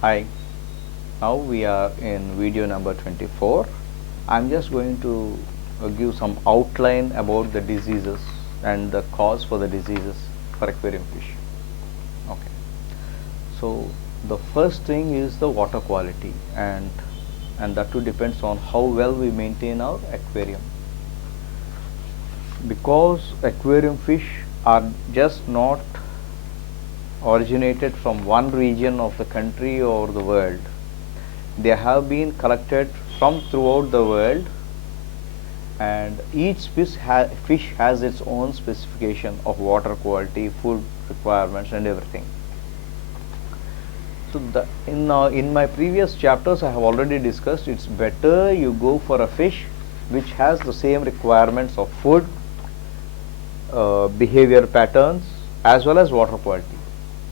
Hi, now we are in video number 24. I'm just going to give some outline about the diseases and the cause for the diseases for aquarium fish. Okay, so the first thing is the water quality, and that too depends on how well we maintain our aquarium, because aquarium fish are just not originated from one region of the country or the world. They have been collected from throughout the world, and each fish has its own specification of water quality, food requirements and everything. So in my previous chapters I have already discussed it's better you go for a fish which has the same requirements of food, behavior patterns as well as water quality,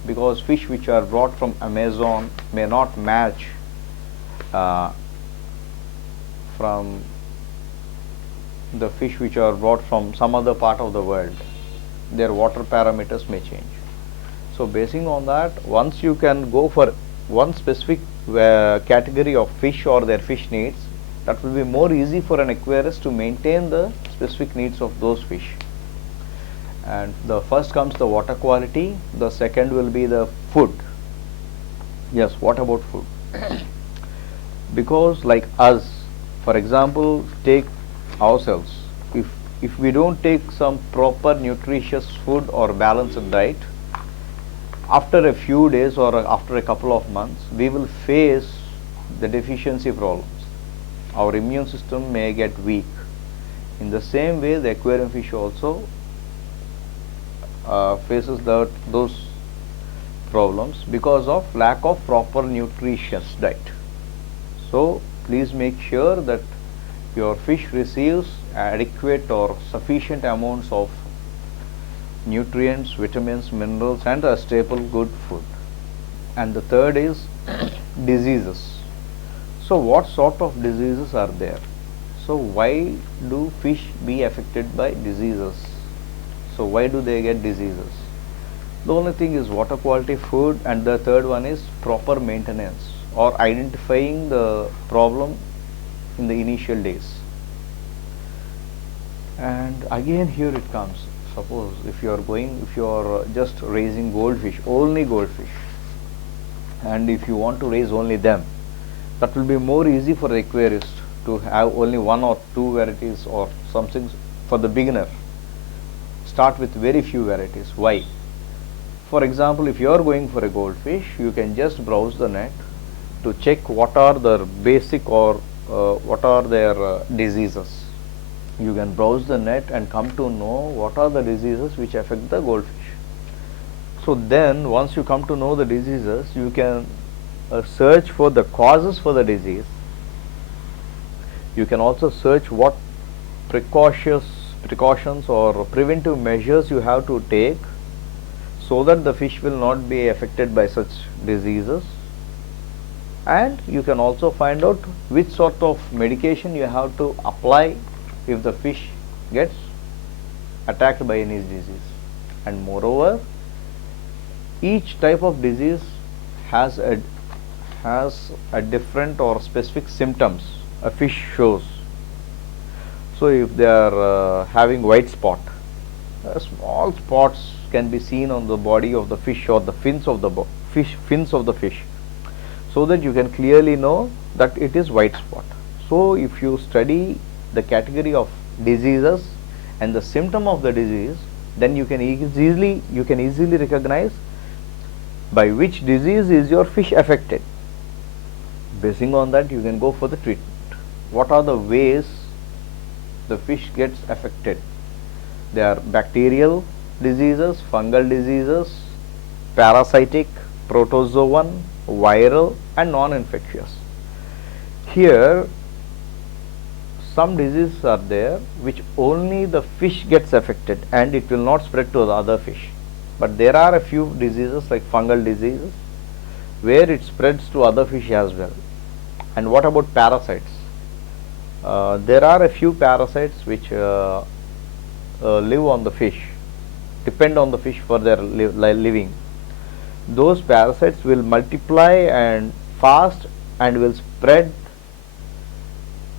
because fish which are brought from Amazon may not match from the fish which are brought from some other part of the world. Their water parameters may change. So basing on that, once you can go for one specific category of fish or their fish needs, that will be more easy for an aquarist to maintain the specific needs of those fish. And the first comes the water quality, the second will be the food. Yes, what about food? Because like us, for example, take ourselves, if we don't take some proper nutritious food or balanced diet, after a few days or after a couple of months we will face the deficiency problems. Our immune system may get weak. In the same way, the aquarium fish also faces those problems because of lack of proper nutritious diet. So please make sure that your fish receives adequate or sufficient amounts of nutrients, vitamins, minerals and a staple good food. And the third is diseases. So what sort of diseases are there? So why do fish be affected by diseases? So why do they get diseases? The only thing is water quality, food, and the third one is proper maintenance or identifying the problem in the initial days. And again here it comes. Suppose if you are just raising goldfish, only goldfish, and if you want to raise only them, that will be more easy for the aquarist to have only one or two varieties or something. For the beginner, start with very few varieties. Why? For example, if you are going for a goldfish, you can just browse the net to check what are the basic or what are their diseases. You can browse the net and come to know what are the diseases which affect the goldfish. So then once you come to know the diseases, you can search for the causes for the disease. You can also search what precautions or preventive measures you have to take so that the fish will not be affected by such diseases. And you can also find out which sort of medication you have to apply if the fish gets attacked by any disease. And moreover, each type of disease has a different or specific symptoms a fish shows. So if they are having white spot, small spots can be seen on the body of the fish or the fins of the fish, so that you can clearly know that it is white spot. So if you study the category of diseases and the symptom of the disease, then you can easily recognize by which disease is your fish affected. Basing on that, you can go for the treatment. What are the ways the fish gets affected? They are bacterial diseases, fungal diseases, parasitic, protozoan, viral and non-infectious. Here some diseases are there which only the fish gets affected and it will not spread to the other fish. But there are a few diseases like fungal diseases where it spreads to other fish as well. And what about parasites? There are a few parasites which live on the fish, depend on the fish for their living. those parasites will multiply and fast and will spread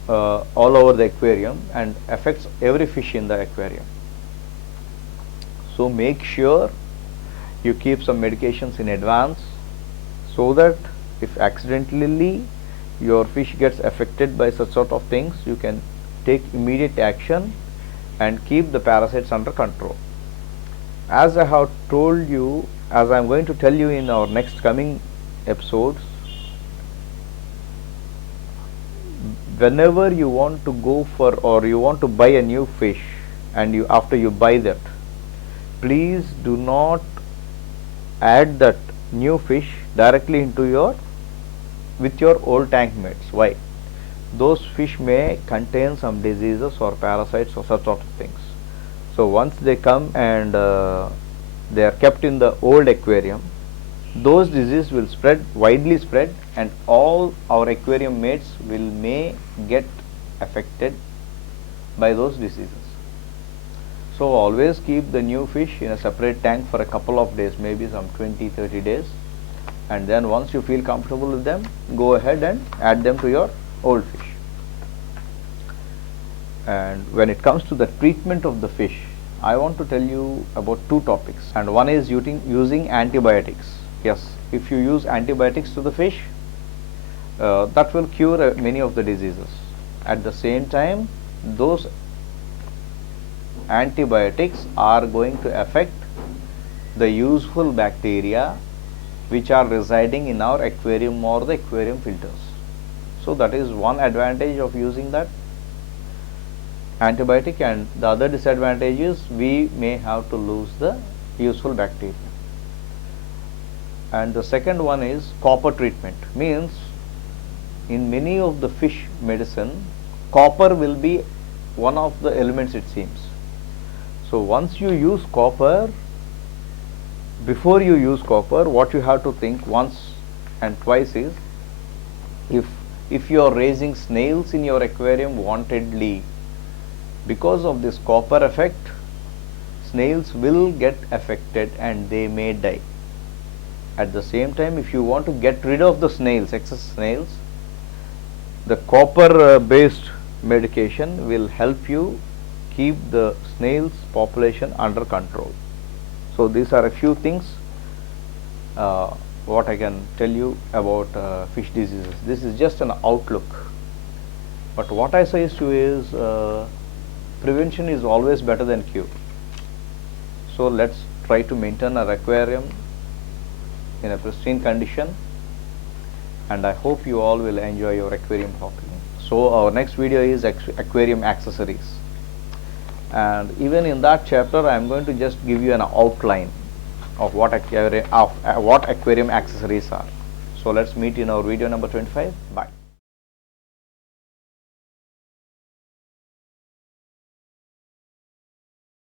all over the aquarium and affects every fish in the aquarium. So make sure you keep some medications in advance, so that if accidentally your fish gets affected by such sort of things, you can take immediate action and keep the parasites under control. As I have told you, as I am going to tell you in our next coming episodes, whenever you want to go for or you want to buy a new fish, and after you buy that, please do not add that new fish directly into with your old tank mates. Why? Those fish may contain some diseases or parasites or such sort of things. So once they come and they are kept in the old aquarium, those diseases will widely spread, and all our aquarium mates may get affected by those diseases. So always keep the new fish in a separate tank for a couple of days, maybe some 20-30 days, and then once you feel comfortable with them, go ahead and add them to your old fish. And when it comes to the treatment of the fish, I want to tell you about two topics, and one is using antibiotics. Yes, if you use antibiotics to the fish, that will cure many of the diseases. At the same time, those antibiotics are going to affect the useful bacteria which are residing in our aquarium or the aquarium filters. So that is one advantage of using that antibiotic, and the other disadvantage is we may have to lose the useful bacteria. And the second one is copper treatment. Means in many of the fish medicine, copper will be one of the elements, it seems. So once you use copper, before you use copper, what you have to think once and twice is, if you are raising snails in your aquarium wantedly, because of this copper effect, snails will get affected and they may die. At the same time, if you want to get rid of the snails, excess snails, the copper based medication will help you keep the snails population under control. So these are a few things what I can tell you about fish diseases. This is just an outlook, but what I suggest you is prevention is always better than cure. So let's try to maintain our aquarium in a pristine condition, and I hope you all will enjoy your aquarium properly. So our next video is aquarium accessories, and even in that chapter I am going to just give you an outline of what aquarium accessories are. So let's meet in our video number 25. Bye.